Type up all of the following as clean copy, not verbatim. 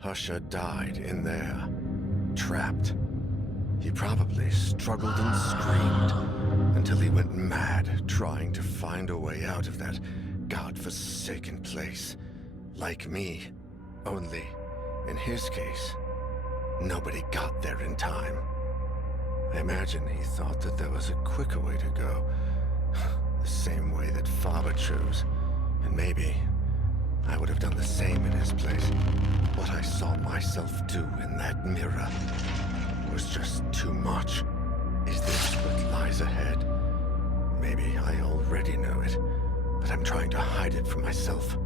Husher died in there, trapped. He probably struggled and screamed until he went mad trying to find a way out of that godforsaken place. Like me, only, in his case, nobody got there in time. I imagine he thought that there was a quicker way to go, the same way that Faber chose, and maybe I would have done the same in his place. What I saw myself do in that mirror was just too much. Is this what lies ahead? Maybe I already know it, but I'm trying to hide it from myself.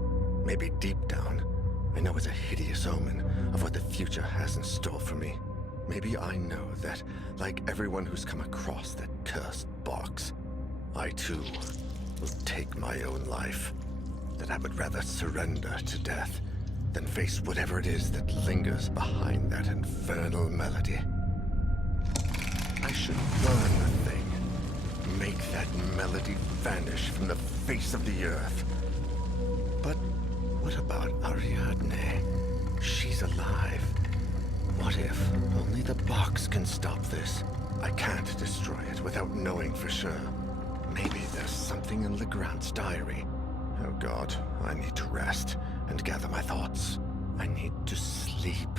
Maybe deep down, I know it's a hideous omen of what the future has in store for me. Maybe I know that, like everyone who's come across that cursed box, I too will take my own life. That I would rather surrender to death than face whatever it is that lingers behind that infernal melody. I should burn the thing. Make that melody vanish from the face of the earth. But what about Ariadne? She's alive. What if only the box can stop this? I can't destroy it without knowing for sure. Maybe there's something in LeGrant's diary. Oh God, I need to rest and gather my thoughts. I need to sleep.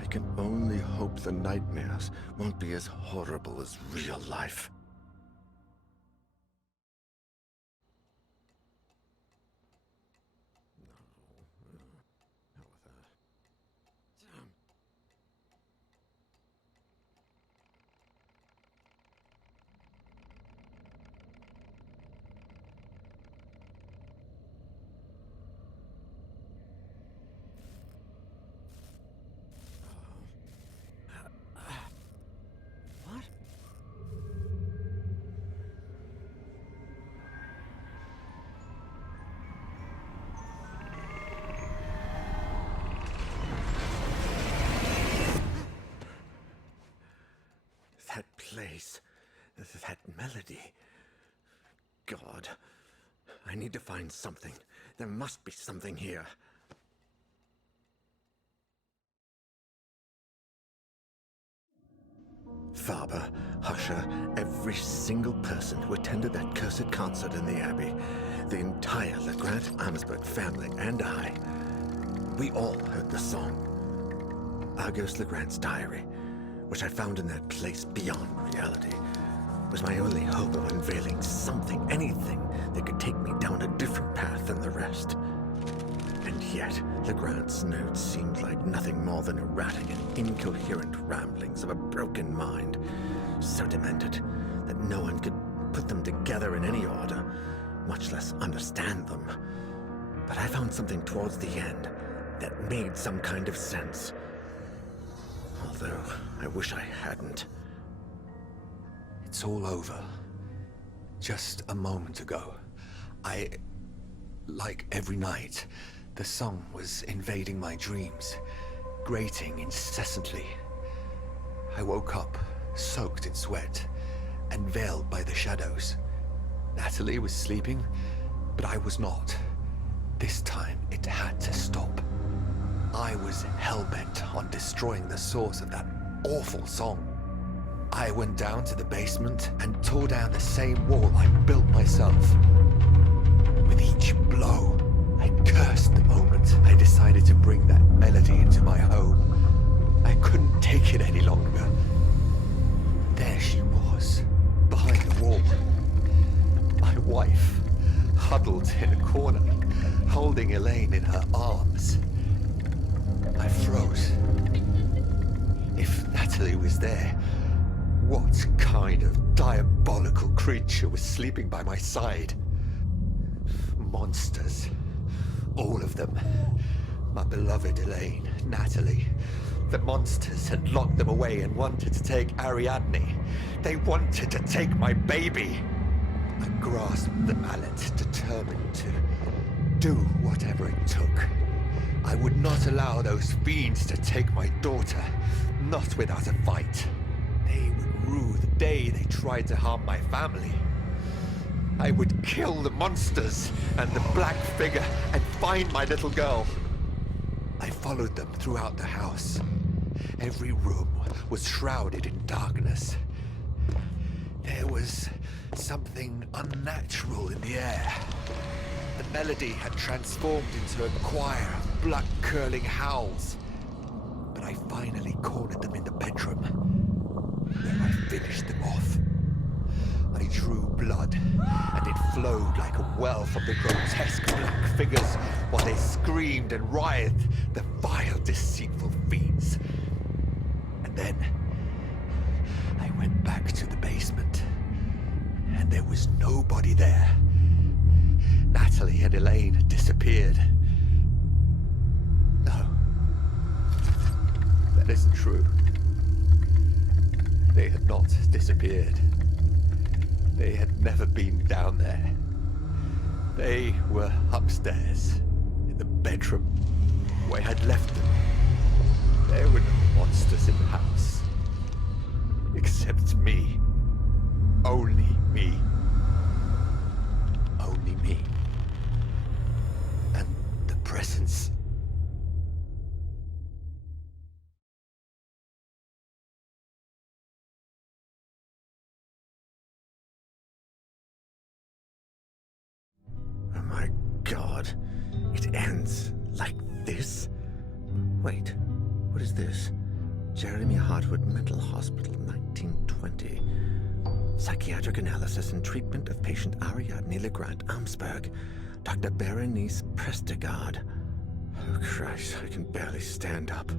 I can only hope the nightmares won't be as horrible as real life. That place, that melody. God, I need to find something. There must be something here. Faber, Husher, every single person who attended that cursed concert in the Abbey, the entire LeGrant Amesburg family and I, we all heard the song. Argos LeGrant's diary, which I found in that place beyond reality, was my only hope of unveiling something, anything that could take me down a different path than the rest. And yet, LeGrant's notes seemed like nothing more than erratic and incoherent ramblings of a broken mind, so demented that no one could put them together in any order, much less understand them. But I found something towards the end that made some kind of sense. Although, I wish I hadn't. It's all over. Just a moment ago, like every night, the song was invading my dreams, grating incessantly. I woke up, soaked in sweat, and veiled by the shadows. Natalie was sleeping, but I was not. This time, it had to stop. I was hell-bent on destroying the source of that awful song. I went down to the basement and tore down the same wall I built myself. With each blow, I cursed the moment I decided to bring that melody into my home. I couldn't take it any longer. There she was, behind the wall. My wife, huddled in a corner, holding Elaine in her arms. I froze. If Natalie was there, what kind of diabolical creature was sleeping by my side? Monsters. All of them. My beloved Elaine, Natalie. The monsters had locked them away and wanted to take Ariadne. They wanted to take my baby. I grasped the mallet, determined to do whatever it took. I would not allow those fiends to take my daughter, not without a fight. They would rue the day they tried to harm my family. I would kill the monsters and the black figure and find my little girl. I followed them throughout the house. Every room was shrouded in darkness. There was something unnatural in the air. The melody had transformed into a choir of blood-curdling howls. But I finally cornered them in the bedroom, where I finished them off. I drew blood, and it flowed like a well from the grotesque black figures while they screamed and writhed, the vile, deceitful fiends. And then I went back to the basement, and there was nobody there. Natalie and Elaine had disappeared. No, that isn't true. They had not disappeared. They had never been down there. They were upstairs, in the bedroom, where I had left them. There were no monsters in the house. Except me. Only me. Only me. And the presence. Oh my God. It ends like this? Wait, what is this? Jeremy Hartwood Mental Hospital, 1920. Psychiatric analysis and treatment of patient Ariadne LeGrant, Amsberg. Dr. Berenice Prestegard. Oh Christ, I can barely stand up.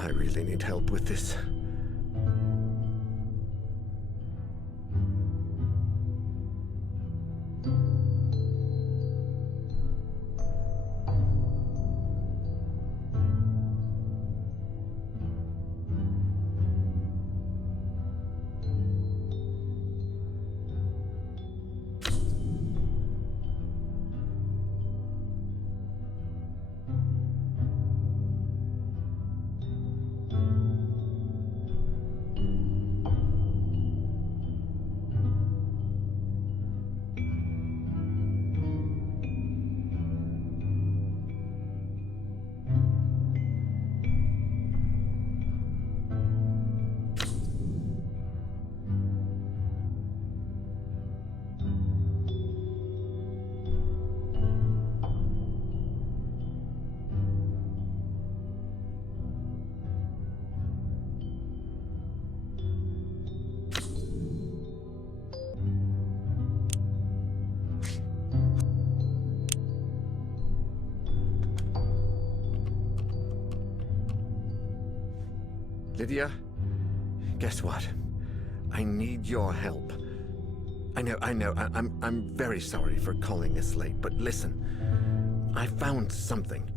I really need help with this. Lydia, guess what? I need your help. I know, I'm very sorry for calling this late, but listen. I found something.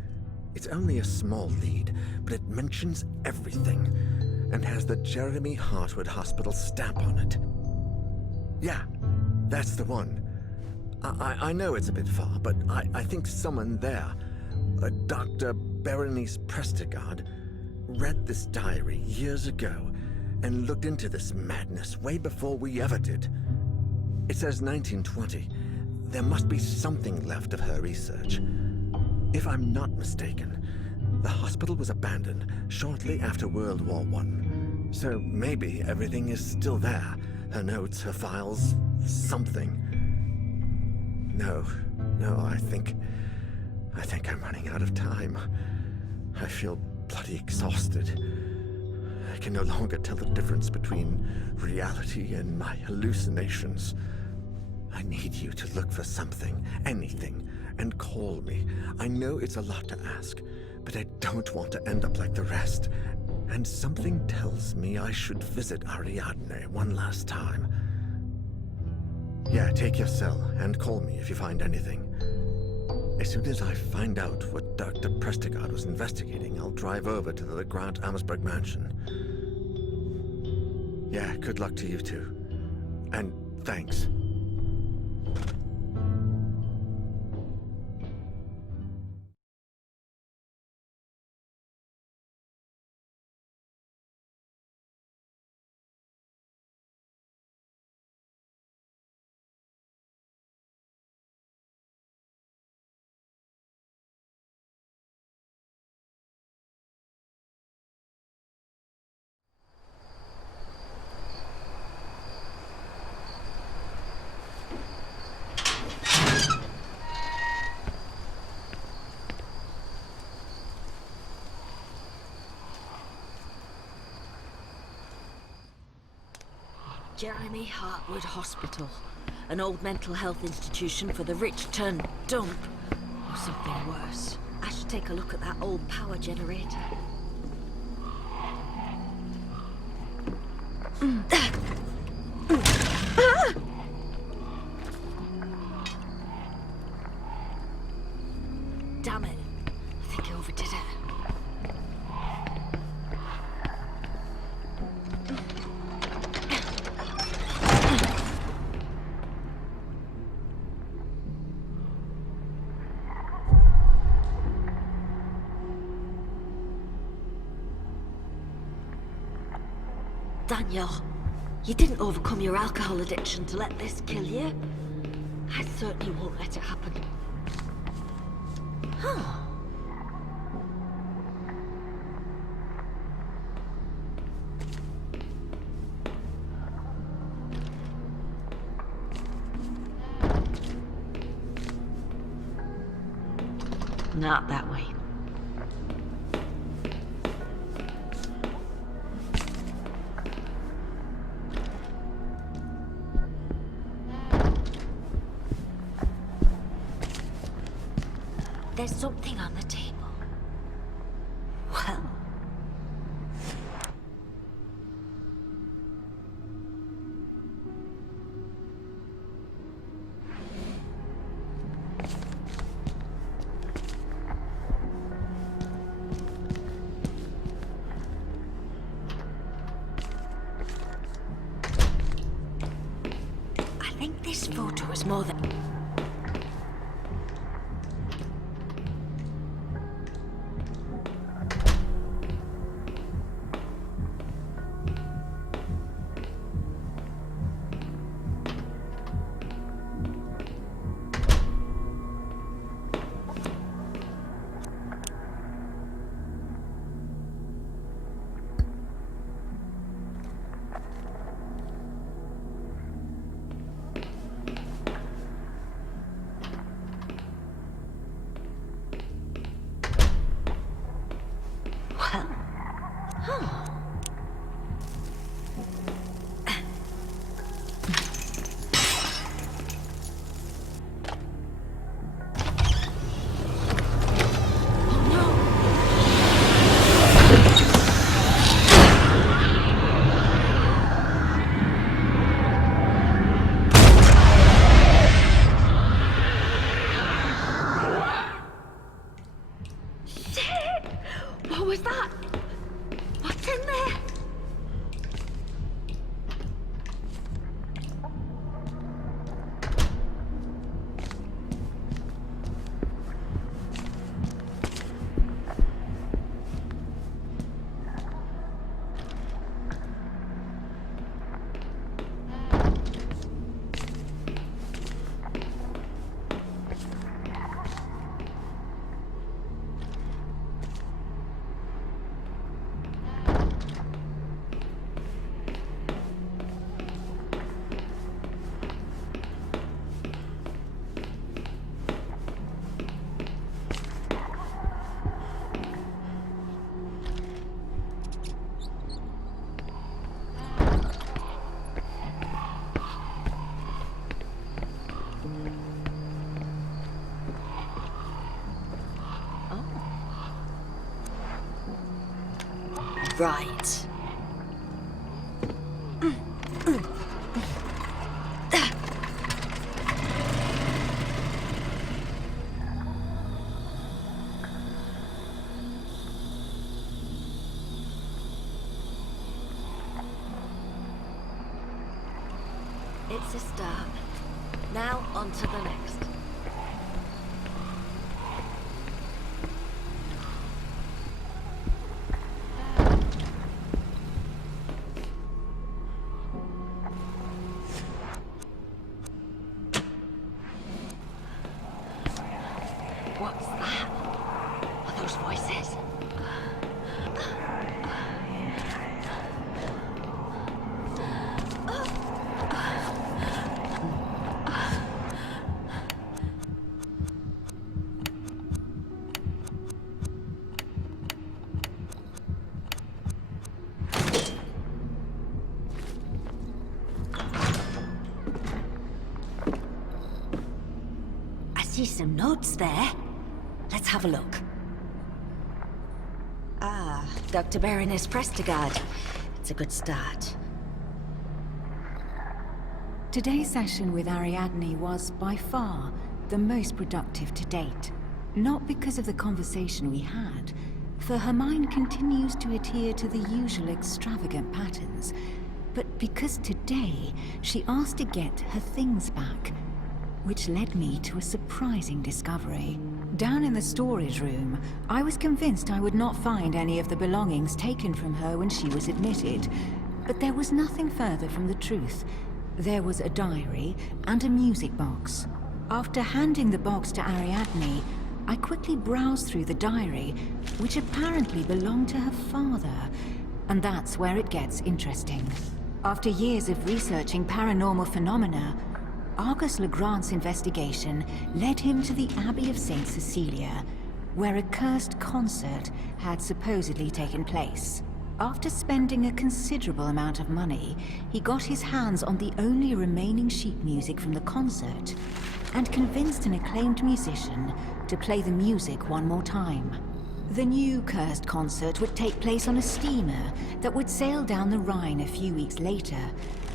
It's only a small lead, but it mentions everything, and has the Jeremy Hartwood Hospital stamp on it. Yeah, that's the one. I know it's a bit far, but I think someone there, Dr. Berenice Prestegard, read this diary years ago and looked into this madness way before we ever did. It says 1920. There must be something left of her research. If I'm not mistaken, the hospital was abandoned shortly after World War I. So maybe everything is still there. Her notes, her files, something. No, I think I'm running out of time. I feel bloody exhausted. I can no longer tell the difference between reality and my hallucinations. I need you to look for something, anything, and call me. I know it's a lot to ask, but I don't want to end up like the rest. And something tells me I should visit Ariadne one last time. Yeah, take your cell and call me if you find anything. As soon as I find out what Dr. Prestegard was investigating, I'll drive over to the LeGrant Amsberg mansion. Yeah, good luck to you too. And thanks. Jeremy Hartwood Hospital. An old mental health institution for the rich turned dump. Or something worse. I should take a look at that old power generator. Damn it. I think I overdid it. Daniel, you didn't overcome your alcohol addiction to let this kill you. I certainly won't let it happen. Huh. Not that way. There's something on the table. Well. I think this photo is more than... What was that? What's in there? Right. It's a start. Now on to the next. What's that? Are those voices? see some notes there. Let's have a look. Ah, Dr. Berenice Prestegard. It's a good start. Today's session with Ariadne was by far the most productive to date. Not because of the conversation we had, for her mind continues to adhere to the usual extravagant patterns, but because today she asked to get her things back, which led me to a surprising discovery. Down in the storage room, I was convinced I would not find any of the belongings taken from her when she was admitted, but there was nothing further from the truth. There was a diary and a music box. After handing the box to Ariadne, I quickly browsed through the diary, which apparently belonged to her father, and that's where it gets interesting. After years of researching paranormal phenomena, Argos LeGrant's investigation led him to the Abbey of St. Cecilia, where a cursed concert had supposedly taken place. After spending a considerable amount of money, he got his hands on the only remaining sheet music from the concert and convinced an acclaimed musician to play the music one more time. The new cursed concert would take place on a steamer that would sail down the Rhine a few weeks later,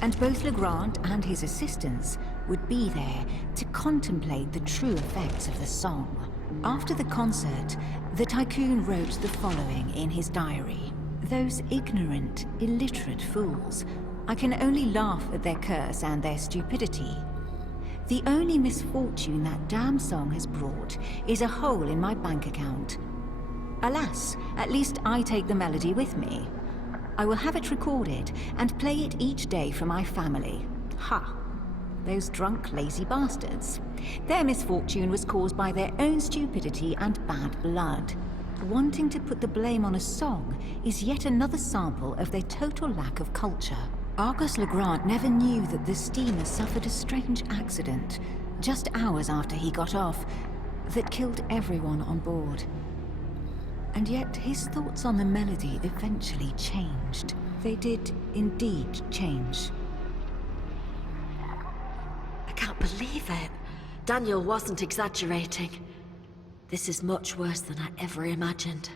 and both LeGrant and his assistants would be there to contemplate the true effects of the song. After the concert, the tycoon wrote the following in his diary. "Those ignorant, illiterate fools. I can only laugh at their curse and their stupidity. The only misfortune that damn song has brought is a hole in my bank account. Alas, at least I take the melody with me. I will have it recorded and play it each day for my family. Ha! Those drunk, lazy bastards. Their misfortune was caused by their own stupidity and bad blood. Wanting to put the blame on a song is yet another sample of their total lack of culture." Argos LeGrant never knew that the steamer suffered a strange accident, just hours after he got off, that killed everyone on board. And yet his thoughts on the melody eventually changed. They did indeed change. I can't believe it. Daniel wasn't exaggerating. This is much worse than I ever imagined.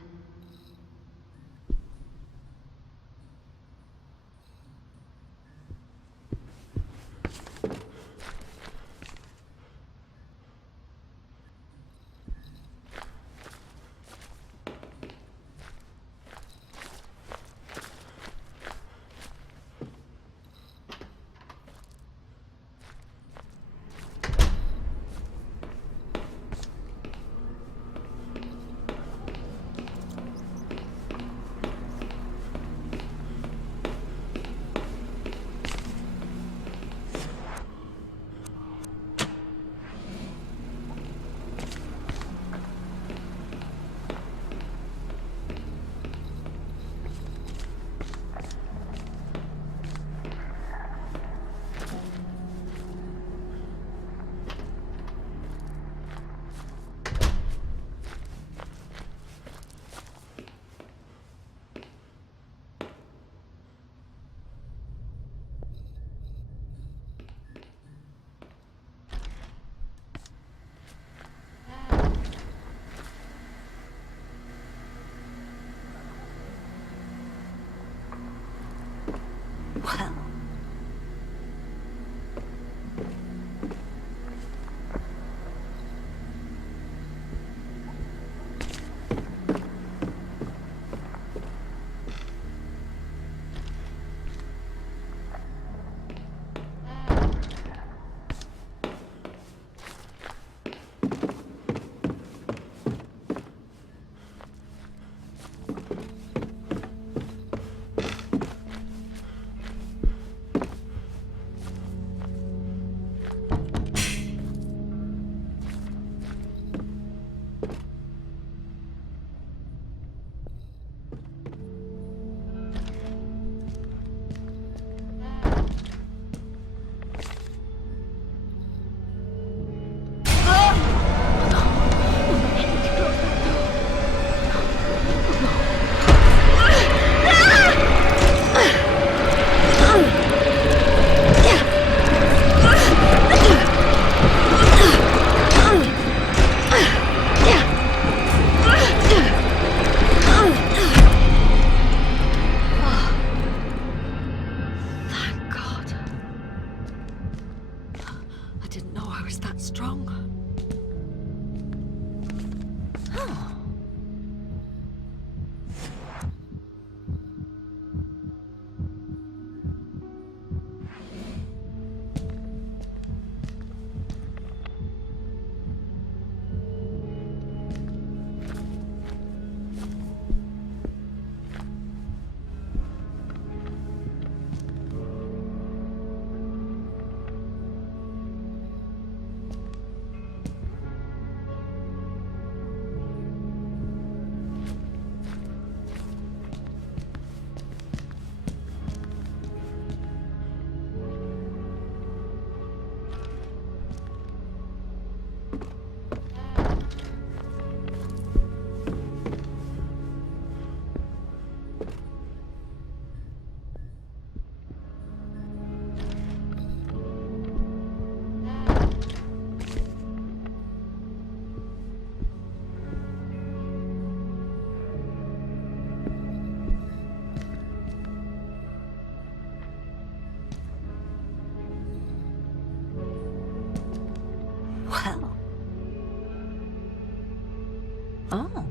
Oh.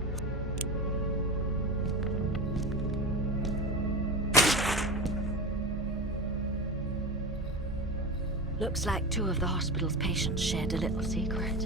Looks like two of the hospital's patients shared a little secret.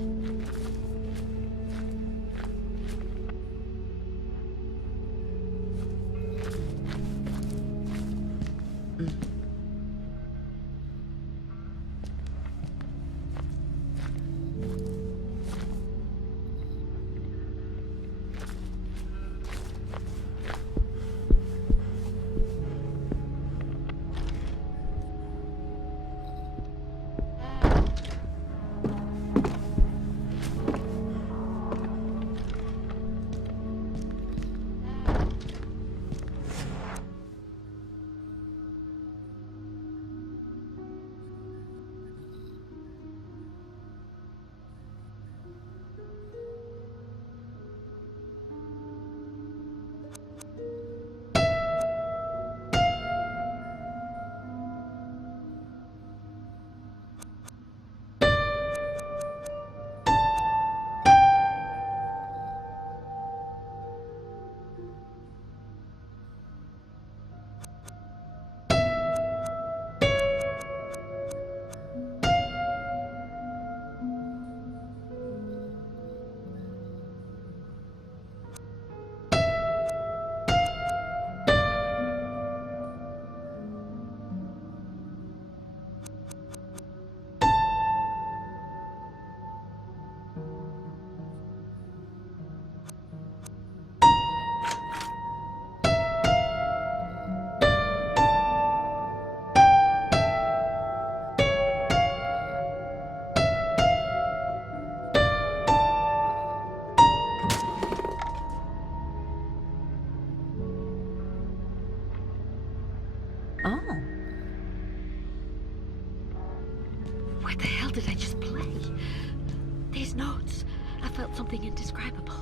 Oh. What the hell did I just play? These notes. I felt something indescribable.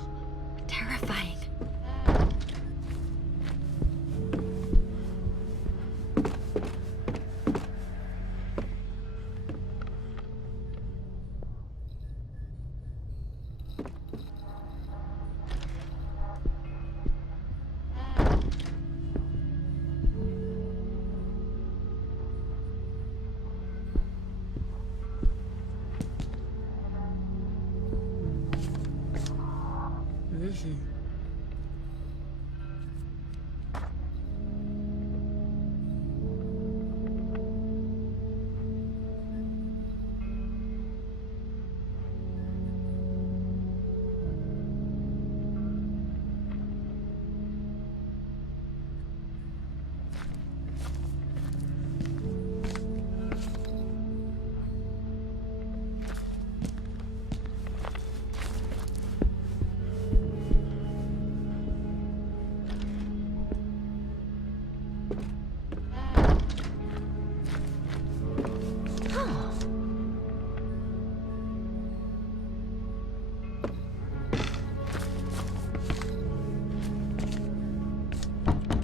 Terrifying.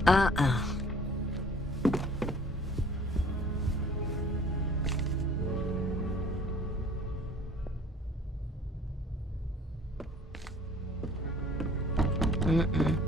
Uh-uh. Mm-mm.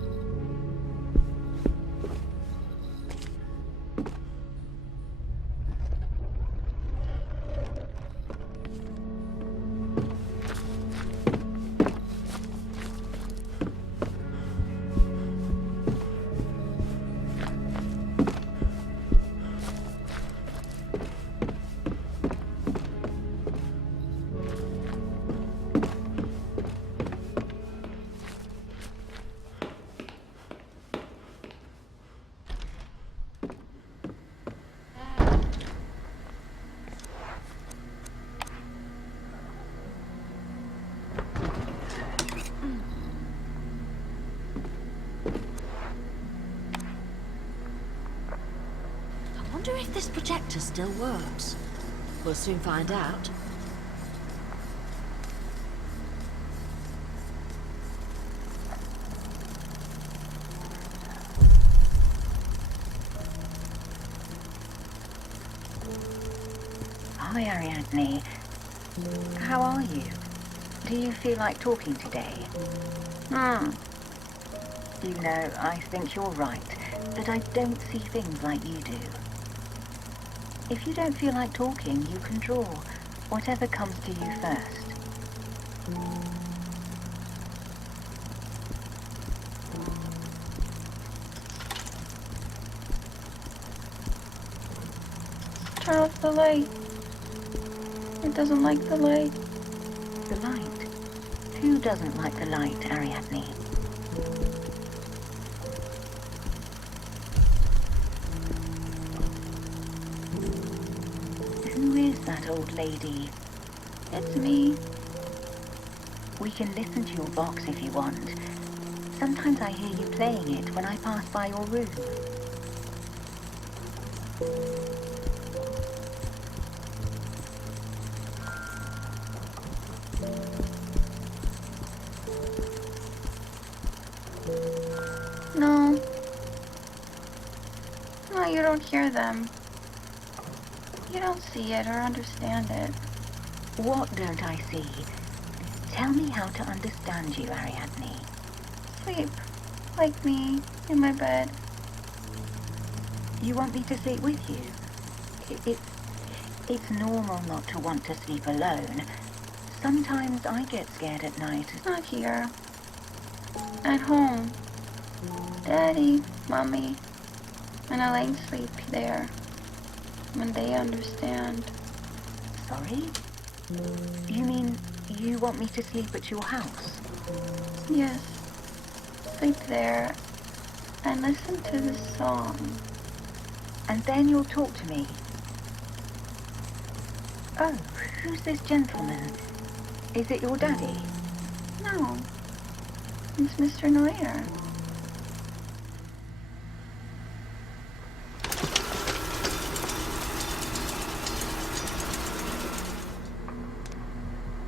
I wonder if this projector still works. We'll soon find out. Hi, Ariadne. How are you? Do you feel like talking today? You know, I think you're right, that I don't see things like you do. If you don't feel like talking, you can draw, whatever comes to you first. Turn off the light. It doesn't like the light. The light? Who doesn't like the light, Ariadne? Who is that old lady? It's me. We can listen to your box if you want. Sometimes I hear you playing it when I pass by your room. No. No, you don't hear them. You don't see it or understand it. What don't I see? Tell me how to understand you, Ariadne. Sleep. Like me. In my bed. You want me to sleep with you? It's normal not to want to sleep alone. Sometimes I get scared at night. Not here. At home. Daddy, Mommy, and Elaine sleep there. When they understand. Sorry? You mean you want me to sleep at your house? Yes. Sleep there and listen to the song. And then you'll talk to me. Oh, who's this gentleman? Is it your daddy? No. It's Mr. Neuer.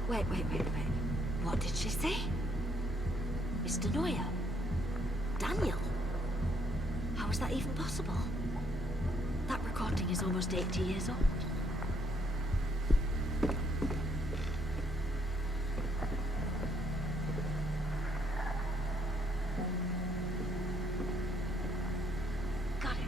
Wait. What did she say? Mr. Neuer? Daniel? How is that even possible? That recording is almost 80 years old. Got it.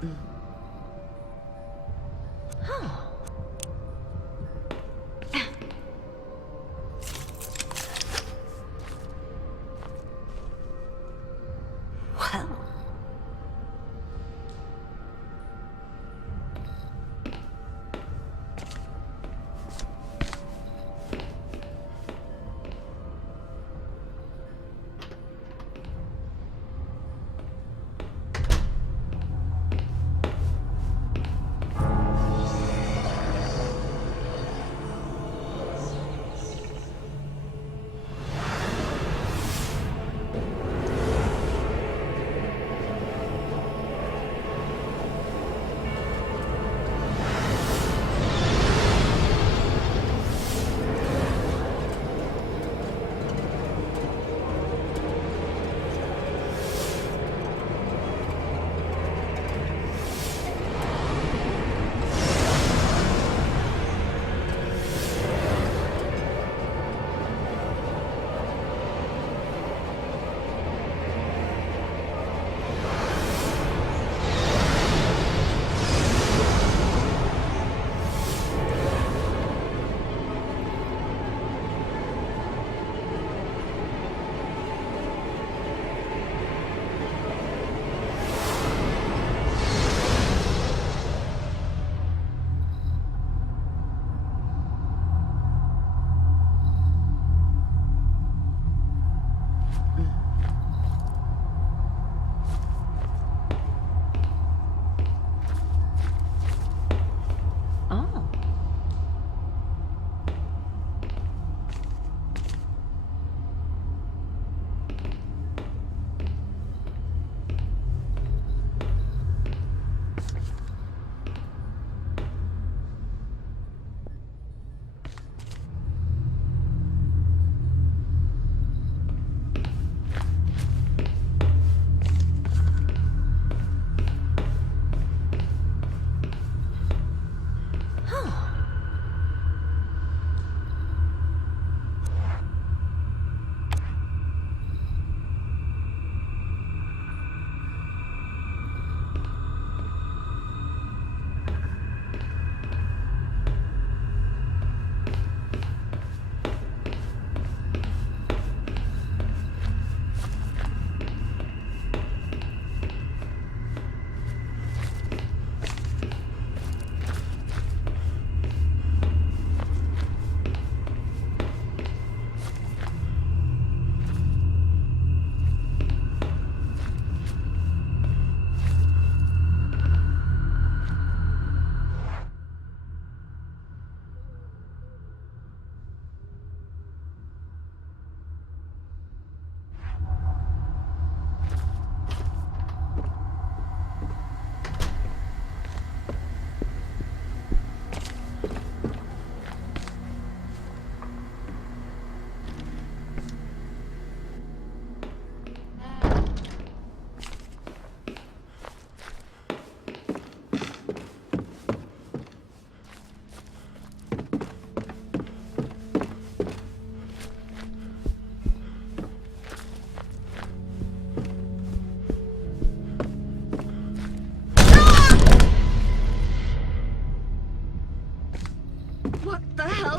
Well.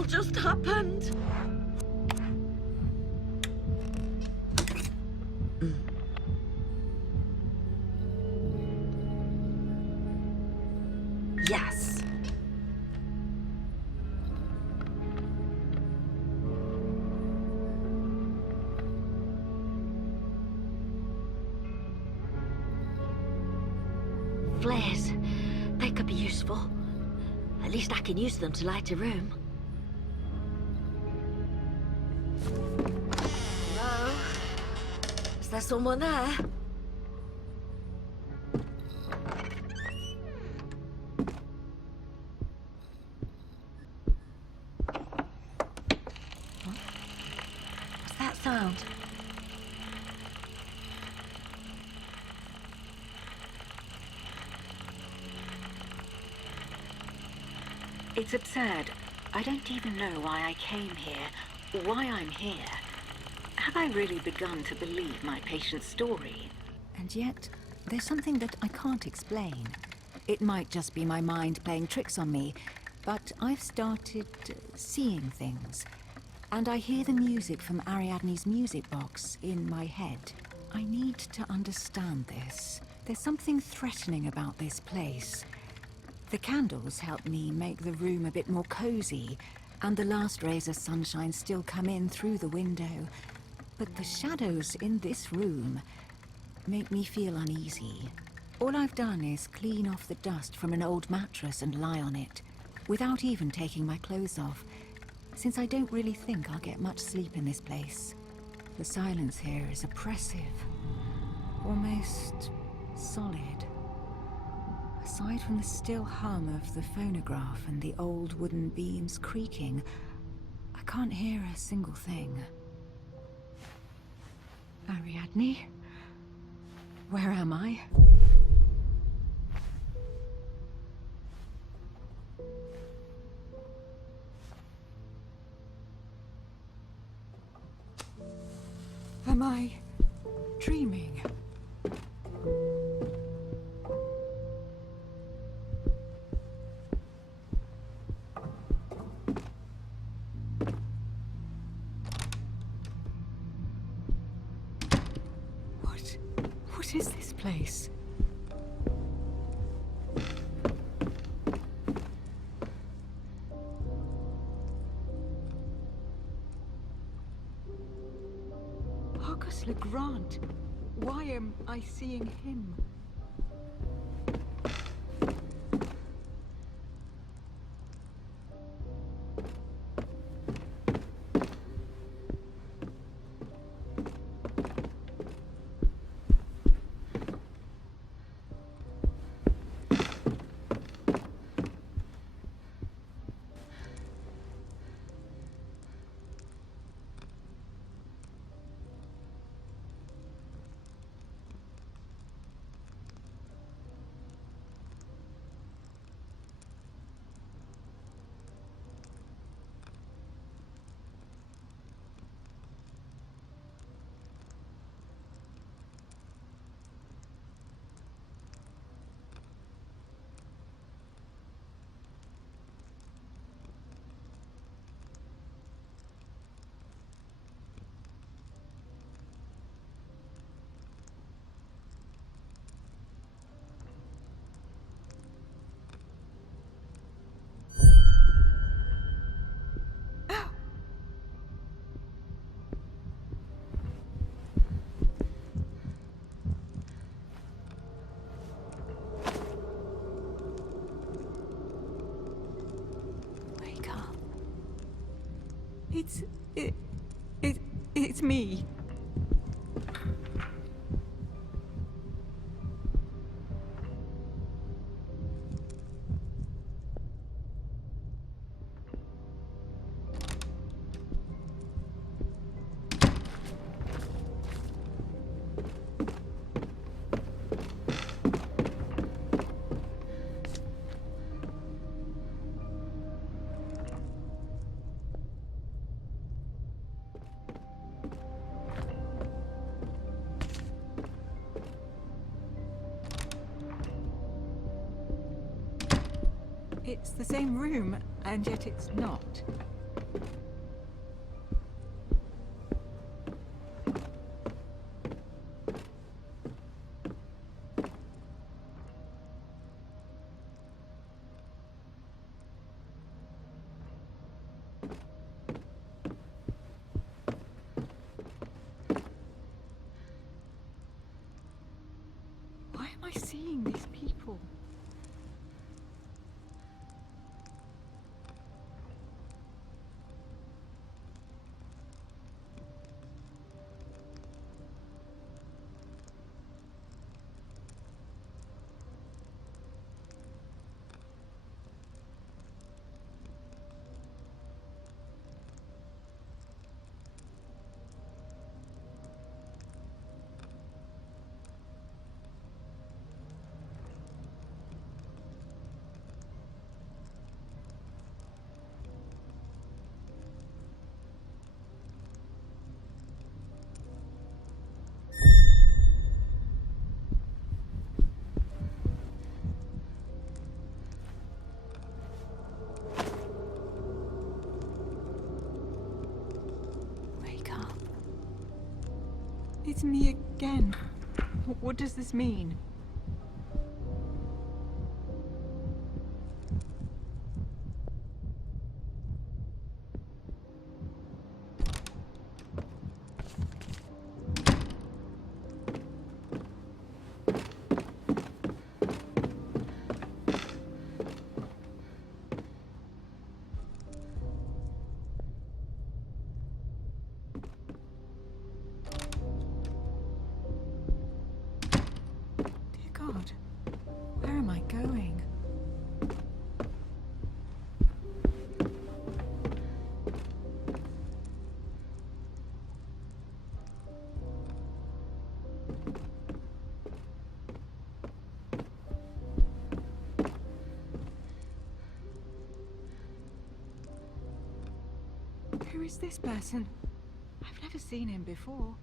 Just happened. Yes. Flares. They could be useful. At least I can use them to light a room. Hello? Is there someone there? What's that sound? It's absurd. I don't even know why I came here, why I'm here. Have I really begun to believe my patient's story? And yet, there's something that I can't explain. It might just be my mind playing tricks on me, but I've started seeing things. And I hear the music from Ariadne's music box in my head. I need to understand this. There's something threatening about this place. The candles help me make the room a bit more cozy, and the last rays of sunshine still come in through the window. But the shadows in this room make me feel uneasy. All I've done is clean off the dust from an old mattress and lie on it, without even taking my clothes off, since I don't really think I'll get much sleep in this place. The silence here is oppressive, almost solid. Aside from the still hum of the phonograph and the old wooden beams creaking, I can't hear a single thing. Ariadne? Where am I? Am I dreaming? What is this place? Argos LeGrant. Why am I seeing him? It's me. It's the same room, and yet it's not. Why am I seeing these people? It's me again. What does this mean? God, where am I going? Who is this person? I've never seen him before.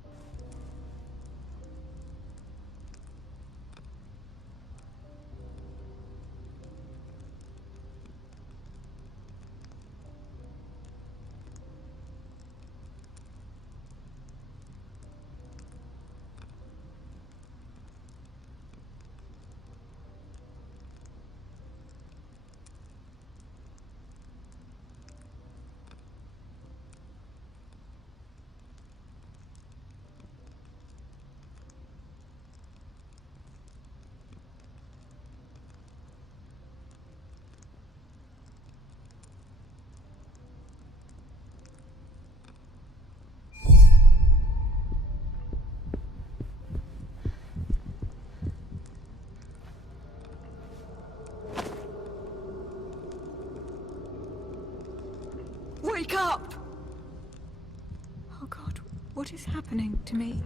Wake up! Oh God, what is happening to me?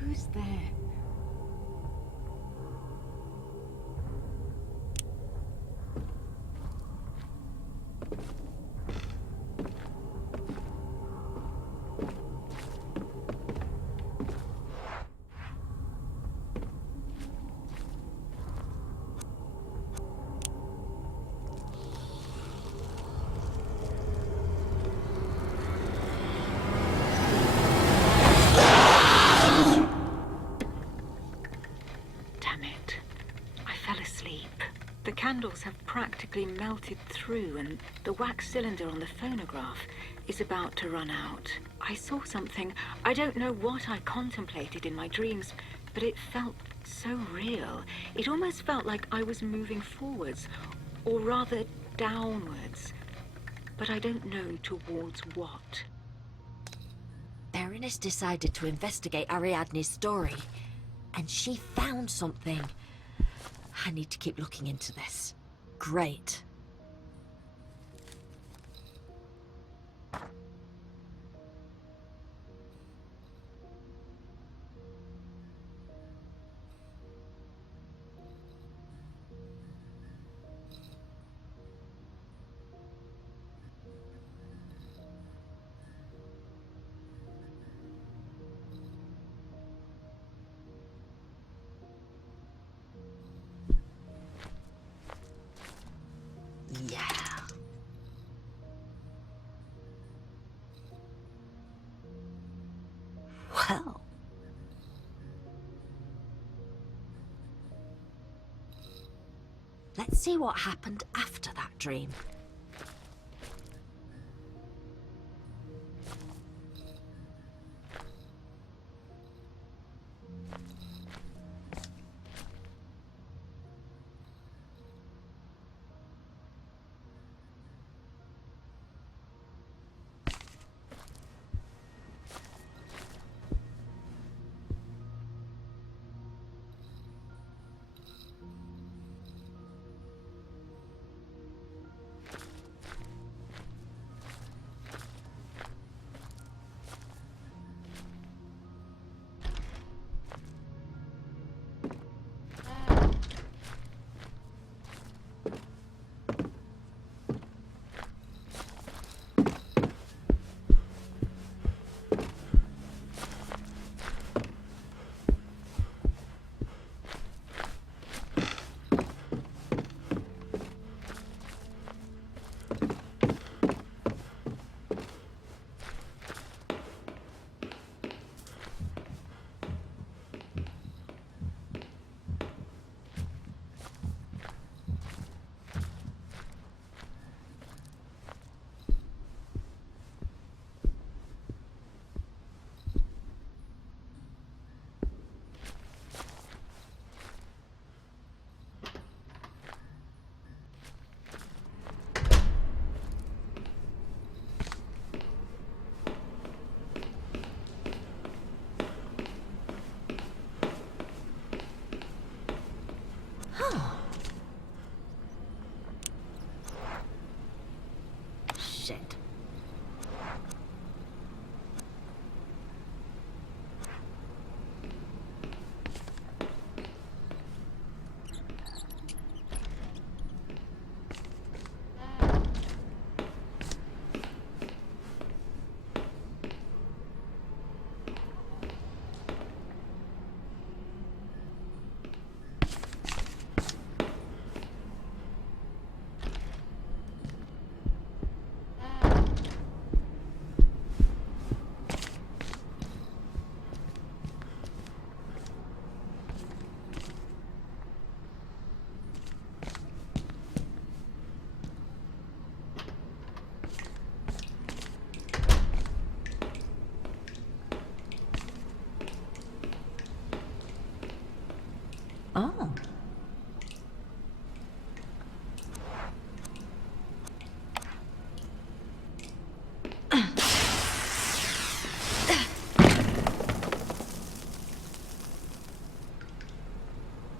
Who's there? The candles have practically melted through, and the wax cylinder on the phonograph is about to run out. I saw something. I don't know what I contemplated in my dreams, but it felt so real. It almost felt like I was moving forwards, or rather downwards. But I don't know towards what. Berenice decided to investigate Ariadne's story, and she found something. I need to keep looking into this. Great. Yeah. Well. Let's see what happened after that dream. Shit. Oh.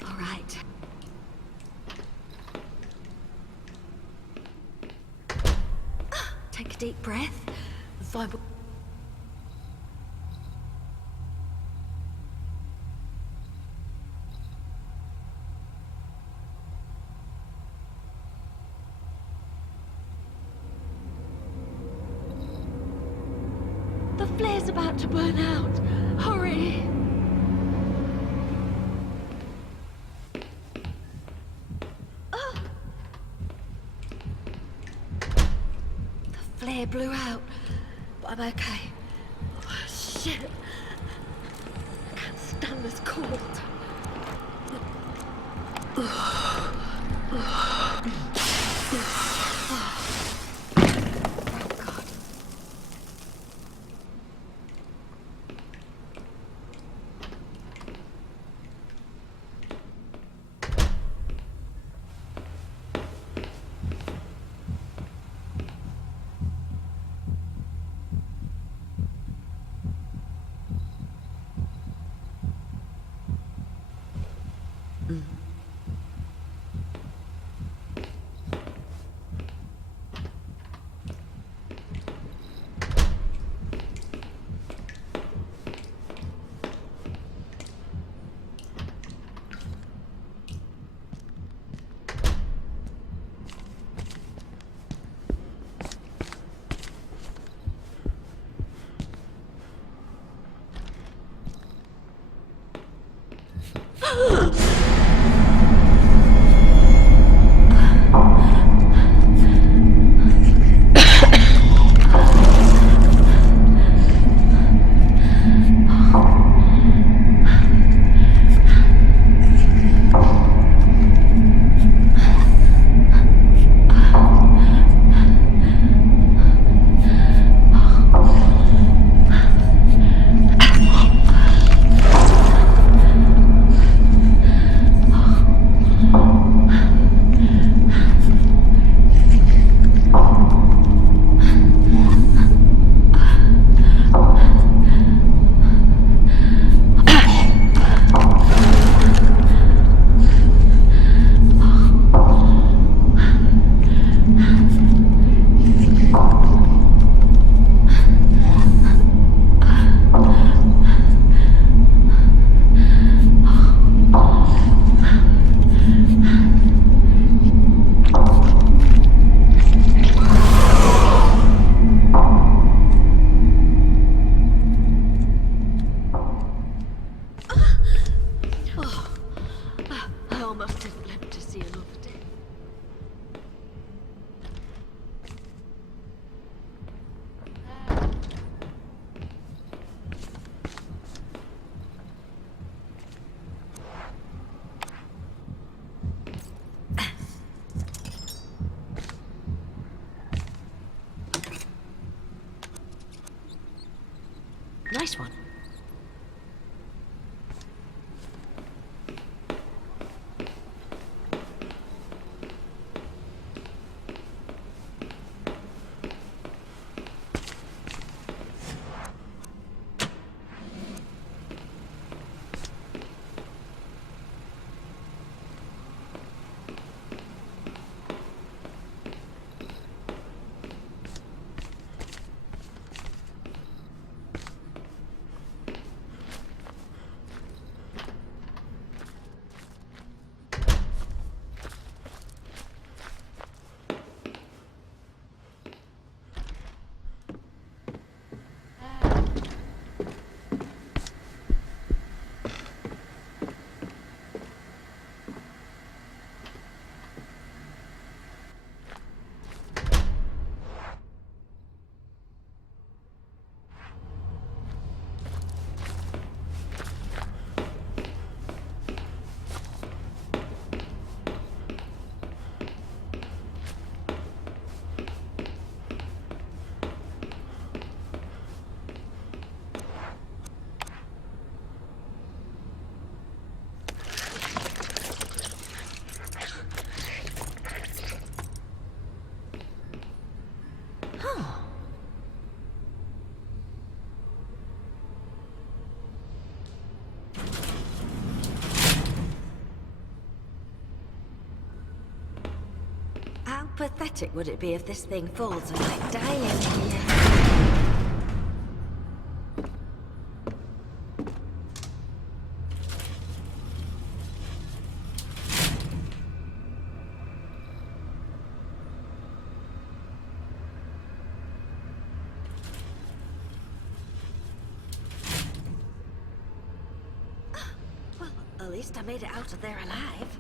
All right. Take a deep breath and find what... The flare's about to burn out. Hurry! The flare blew out, but I'm okay. Oh, shit! I can't stand this cold. Oh, God. Nice one. pathetic would it be if this thing falls and I die in here? Well, at least I made it out of there alive.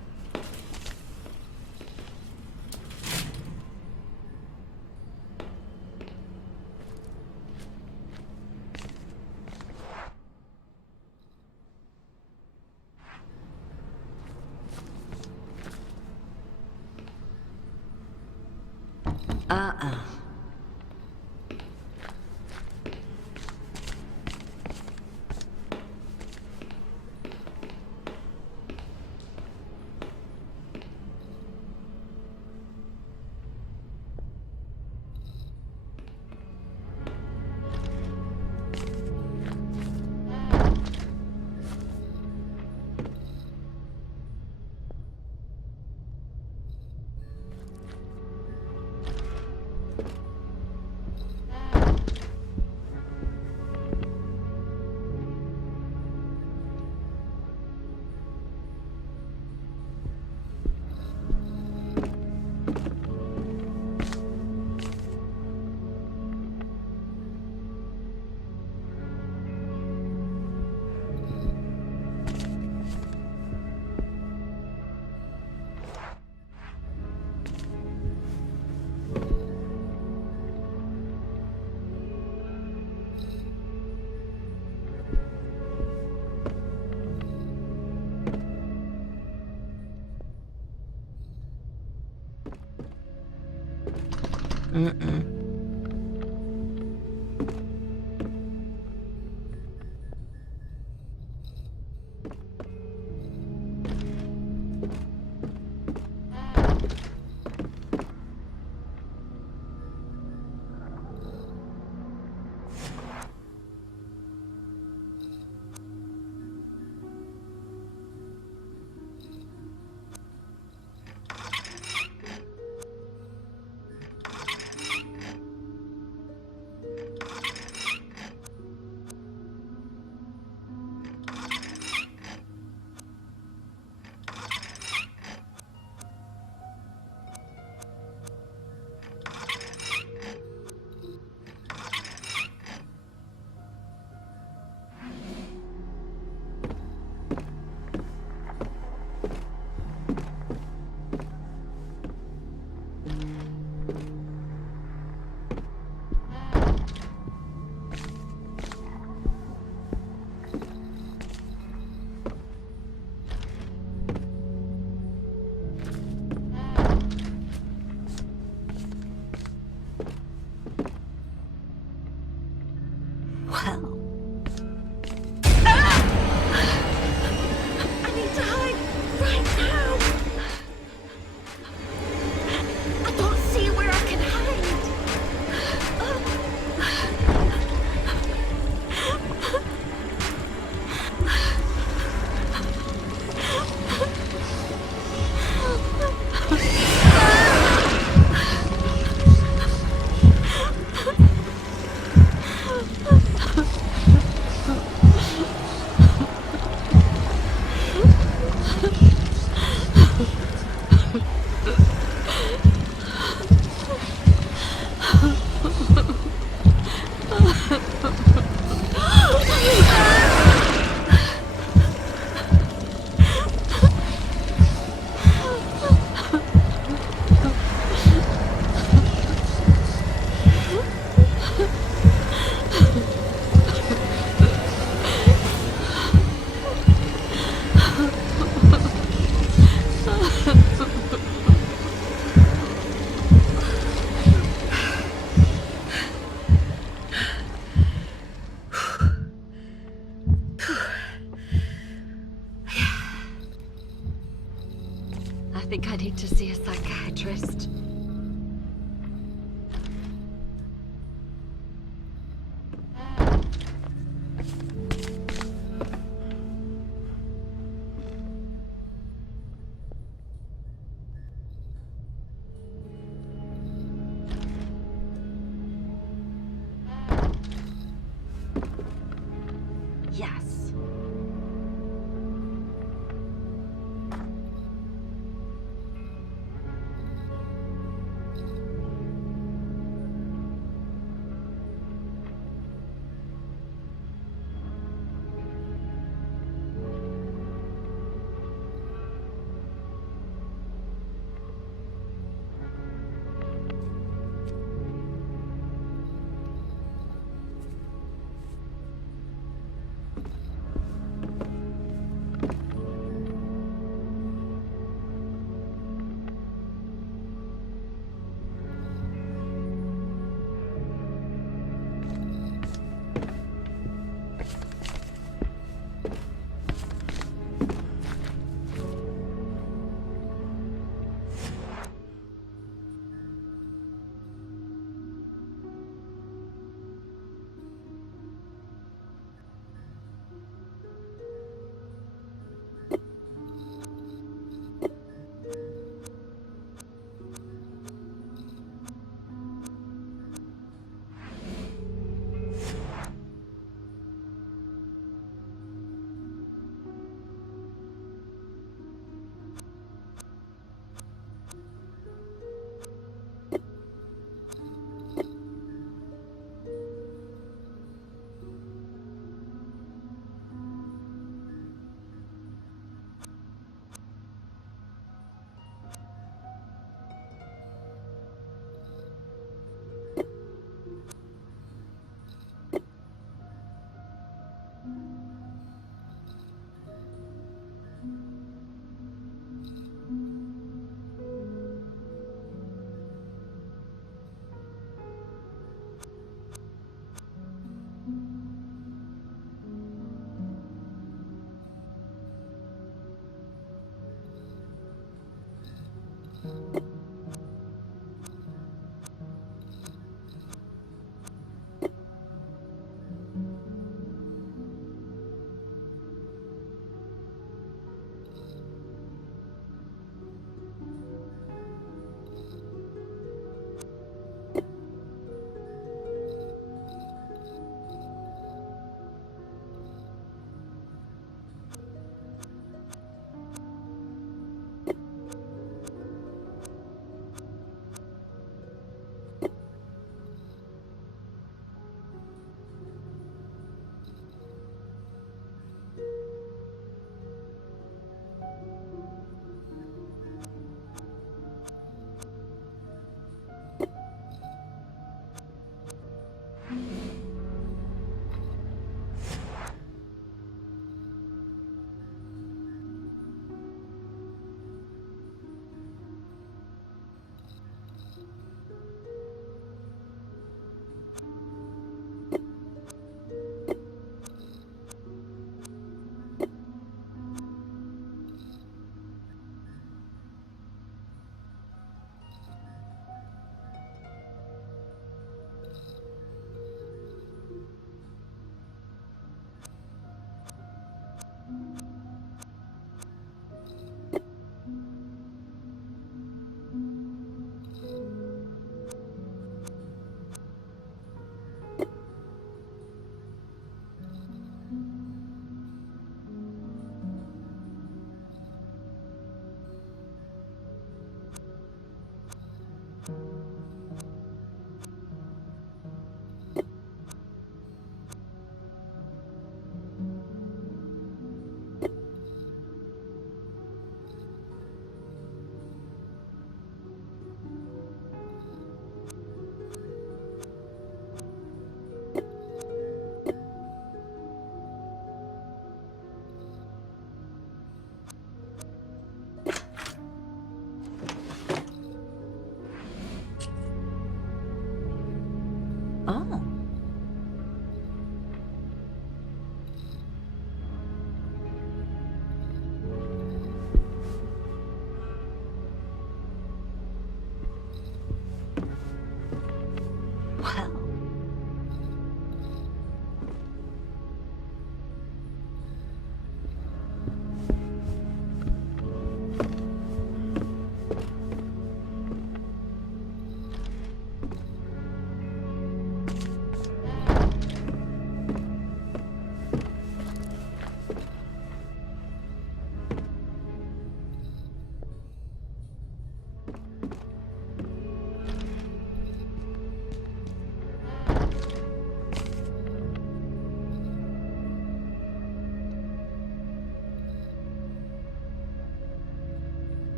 Uh-uh. I think I need to see a psychiatrist.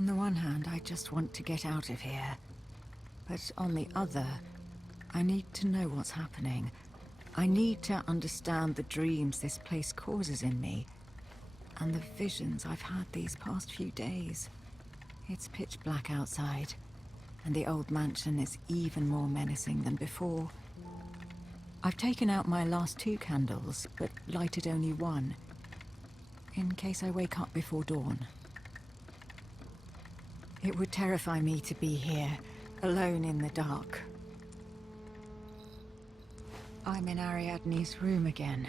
On the one hand, I just want to get out of here. But on the other, I need to know what's happening. I need to understand the dreams this place causes in me, and the visions I've had these past few days. It's pitch black outside, and the old mansion is even more menacing than before. I've taken out my last 2 candles, but lighted only 1, in case I wake up before dawn. It would terrify me to be here, alone in the dark. I'm in Ariadne's room again.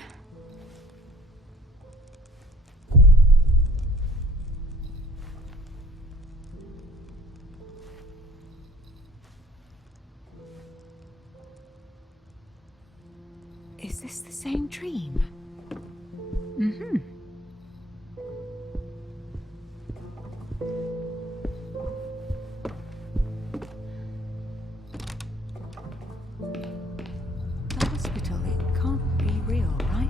Is this the same dream? Mm-hmm. The hospital, it can't be real, right?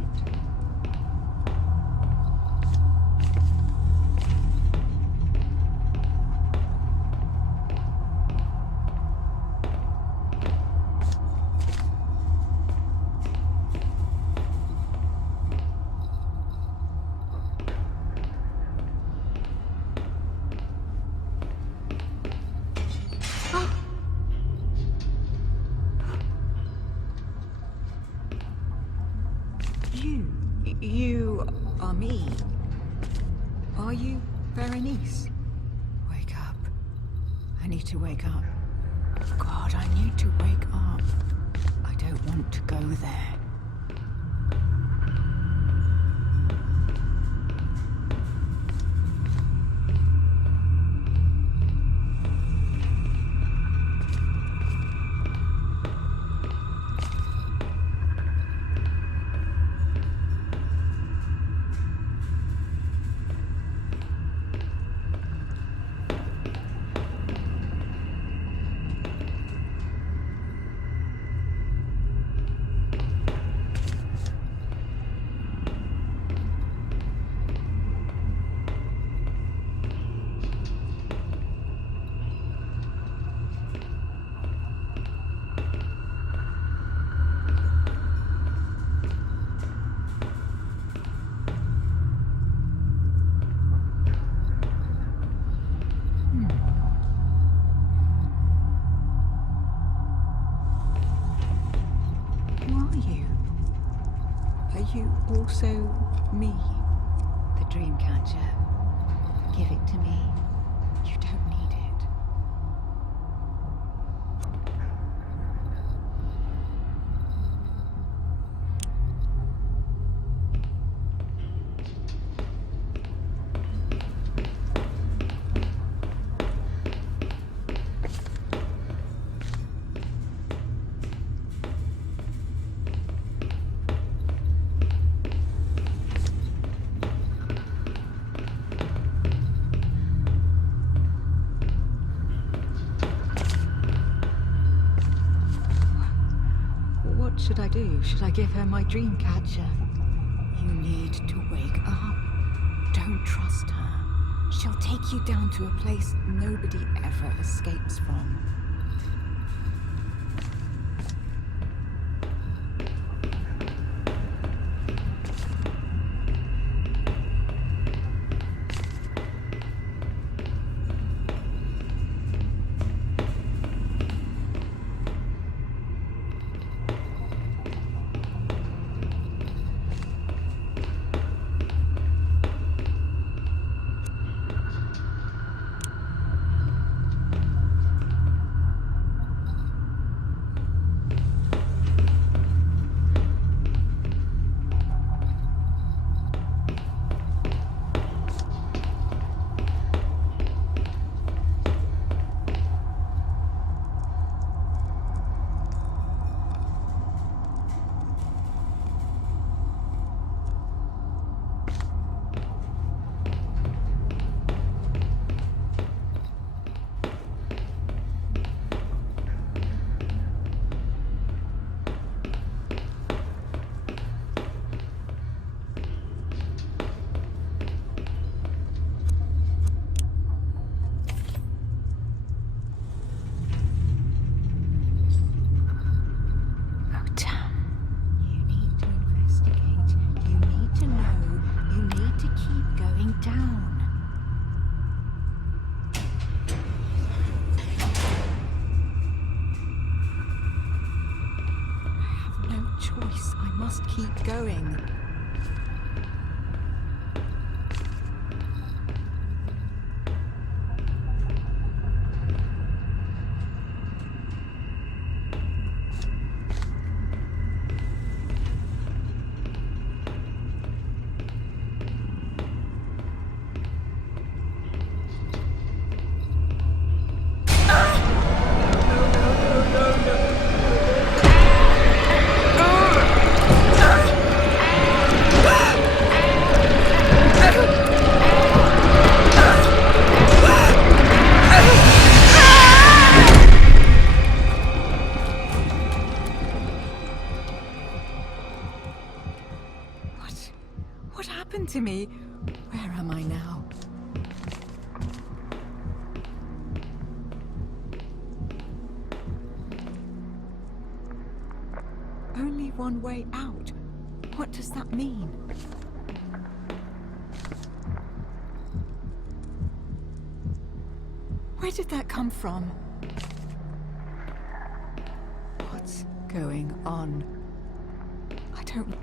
You are me. Are you Berenice? Wake up. I need to wake up. God, I need to wake up. I don't want to go there. You also me, the dream catcher. Give it to me. You don't need it. What should I do? Should I give her my dream catcher? You need to wake up. Don't trust her. She'll take you down to a place nobody ever escapes from. keep going down. I have no choice. I must keep going. What happened to me? Where am I now? Only one way out. What does that mean? Where did that come from? What's going on? I don't...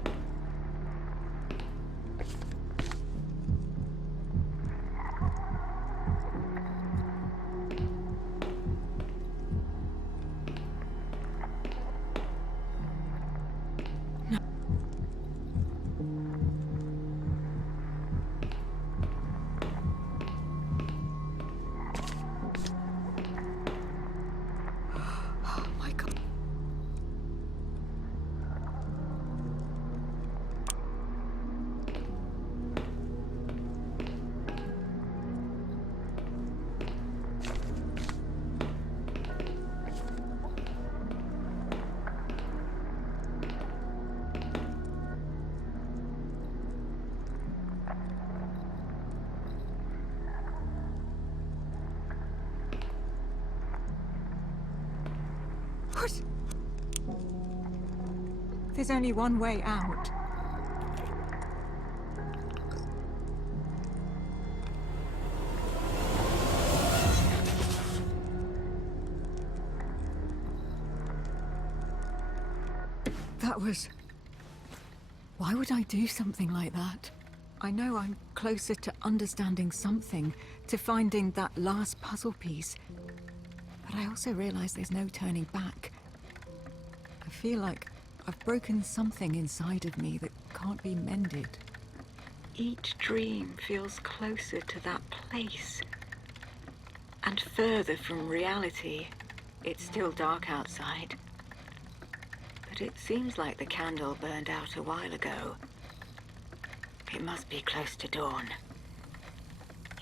What? There's only one way out. That was... Why would I do something like that? I know I'm closer to understanding something, to finding that last puzzle piece. But I also realize there's no turning back. I feel like I've broken something inside of me that can't be mended. Each dream feels closer to that place. And further from reality. It's still dark outside. But it seems like the candle burned out a while ago. It must be close to dawn.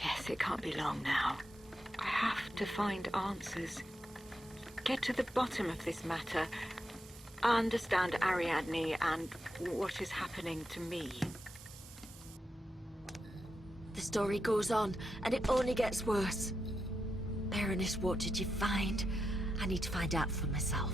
Yes, it can't be long now. I have to find answers. Get to the bottom of this matter. Understand Ariadne and what is happening to me. The story goes on, and it only gets worse. Berenice, what did you find? I need to find out for myself.